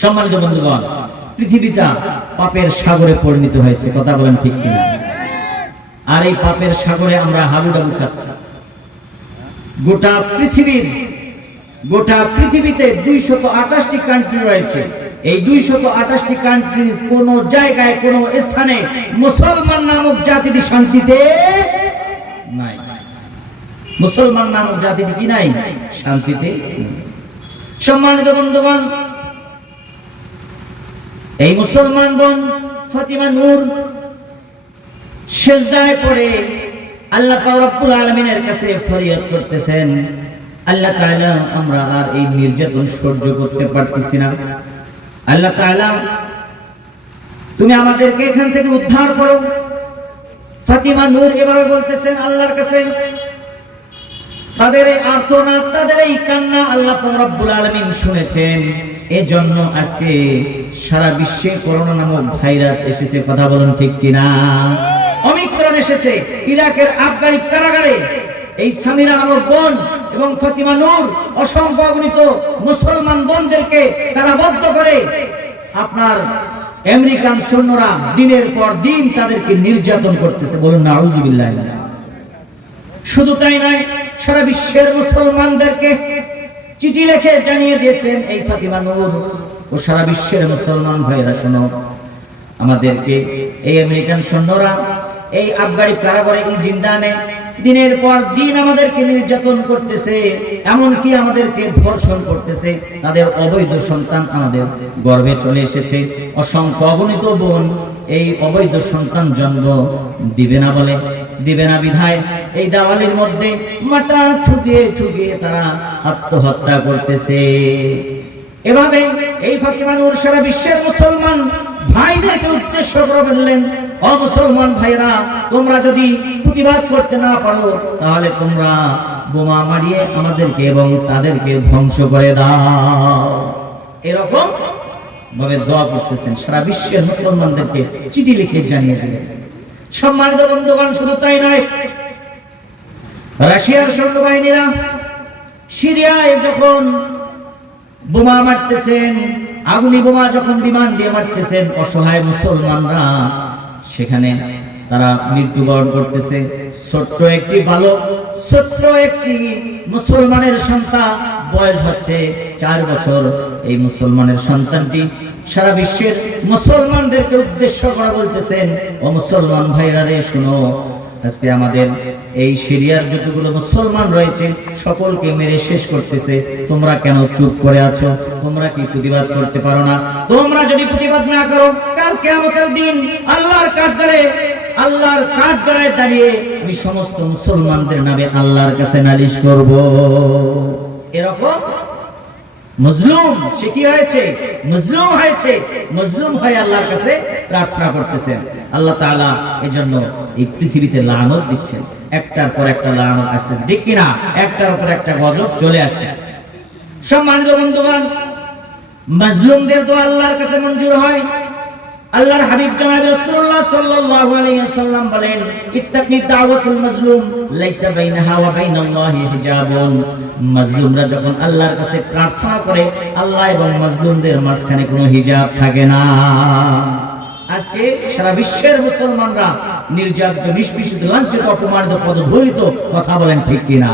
সম্মানিত বন্ধুগণ, পৃথিবীটা পাপের সাগরে পরিণত হয়েছে, কথা বলেন ঠিক কিনা? আর এই পাপের সাগরে আমরা হাবুডাবু খাচ্ছি। গোটা পৃথিবীর, গোটা পৃথিবীতে দুইশত আঠাশটি কান্ট্রি রয়েছে। এই দুইশত আঠাশটি কান্ট্রির কোন জায়গায়, কোন স্থানে মুসলমান নামক জাতিটি শান্তিতে নাই। মুসলমান নামক জাতিটি কি নাই? শান্তিতে সম্মানিত বন্ধুগণ এই মুসলমান বোন ফাতিমা নূর সেজদায় পড়ে আল্লাহ রব্বুল আলামিনের কাছে ফরিয়াদ করতেছেন, আল্লাহ তাআলা আমরা আর এই নির্যাতন সহ্য করতে পারতেছি না। আল্লাহ তাআলা, তুমি আমাদেরকে এখান থেকে উদ্ধার করো। ফাতিমা নূর এভাবে বলতেছেন আল্লাহর কাছে তাদের এই আর্তনাদ, তাদের এই কান্না আল্লাহ রব্বুল আলামিন শুনেছেন। এজন্য আজকে সারা বিশ্বে করোনা নামক ভাইরাস এসেছে, কথা বলুন ঠিক কিনা? অমিক্রণ এসেছে, ইরাকের আফগানি কারাগারে। এই সামিরা নামক বোন এবং ফাতিমা নূর অসংখ্য অগণিত মুসলমান বোনদেরকে কারাবদ্ধ করে আপনার আমেরিকান সৈন্যরা দিনের পর দিন তাদেরকে নির্যাতন করতেছে। বলুন না আউযুবিল্লাহ শুধু তাই নয় সারা বিশ্বের মুসলমানদেরকে চিঠি লিখে জানিয়ে দিয়েছেন এই ফাতিমা নূর। ও সারা বিশ্বের মুসলমান ভাইয়েরা, শোনো, আমাদেরকে এই আমেরিকান সৈন্যরা, এই আফগানি কারাগারে এই জিন্দানে দিনের পর দিন আমাদেরকে নির্যাতন করতেছে, এমনকি আমাদেরকে ধর্ষণ করতেছে, তাদের অবৈধ সন্তান আমাদের গর্ভে চলে এসেছে। অসংখ্য অগণিত বোন এই অবৈধ সন্তান জন্ম দিবে না বলে, দিবে না বিধায়। এই দাওয়ালির মধ্যে মাটা ঠুকিয়ে ঠুকিয়ে তারা আত্মহত্যা করতেছে। এভাবে এই ফাতিমা নূর সারা বিশ্বের মুসলমান ভাইদেরকে উদ্দেশ্য করে বললেন, ও মুসলমান ভাইরা তোমরা যদি প্রতিবাদ করতে না পারো, তাহলে তোমরা বোমা মারিয়ে আমাদেরকে এবং তাদেরকে ধ্বংস করে দাও। এরকম ভাবে দোয়া করতেছেন। সারা বিশ্বের মুসলমানদেরকে চিঠি লিখে জানিয়ে দিলেন। সম্মানিত বন্ধুগণ, শুধু তাই নয়, রাশিয়ার সৈন্যবাহিনীরা সিরিয়ায় যখন বোমা মারতেছেন, আগুনি বোমা যখন বিমান দিয়ে মারতেছেন, অসহায় মুসলমানরা সেখানে তারা মৃত্যুবরণ করতেছে। ছোট্ট একটি বালক, ছোট্ট একটি মুসলমানের সন্তান, বয়স হচ্ছে চার বছর। এই মুসলমানের সন্তানটি সারা বিশ্বের মুসলমানদেরকে উদ্দেশ্য করে বলতেছেন, ও মুসলমান ভাইরা রে, শুনো, আজকে আমাদের এই সিরিয়ার যতগুলো মুসলমান রয়েছে, সকলকে মেরে শেষ করতেছে। তোমরা কেন চুপ করে আছো? তোমরা কি প্রতিবাদ করতে পারো না? তোমরা যদি প্রতিবাদ না করো, কাল কেমতের দিন আল্লাহর কাঠগড়ে আল্লাহর কাঠগড়ে দাঁড়িয়ে আমি সমস্ত মুসলমানদের নামে আল্লাহর কাছে নালিশ করব। এরকম মজলুম, সে কি হয়েছে? মজলুম হয়েছে। মজলুম হয়ে আল্লাহর কাছে প্রার্থনা করতেছেন। আল্লাহ তাআলা এজন্য এই পৃথিবীতে লানত দিচ্ছেন। একটার পর একটা লানত আসতেছে। ঠিক কিনা? একটার পর একটা গজব চলে আসতেছে। সম্মানিত বন্ধুগণ, মজলুমদের তো আল্লাহর কাছে মঞ্জুর হয়। আল্লাহর হাবিব জনাব রাসূলুল্লাহ যখন আল্লাহর কাছে প্রার্থনা করে, আল্লাহ এবং মাজলুমদের মাঝখানে কোনো হিজাব থাকে না। আজকে সারা বিশ্বের মুসলমানরা নির্যাতিত, নিষ্পেষিত, লাঞ্ছিত, অপমানিত পদধূলিত কথা বলেন ঠিক কিনা?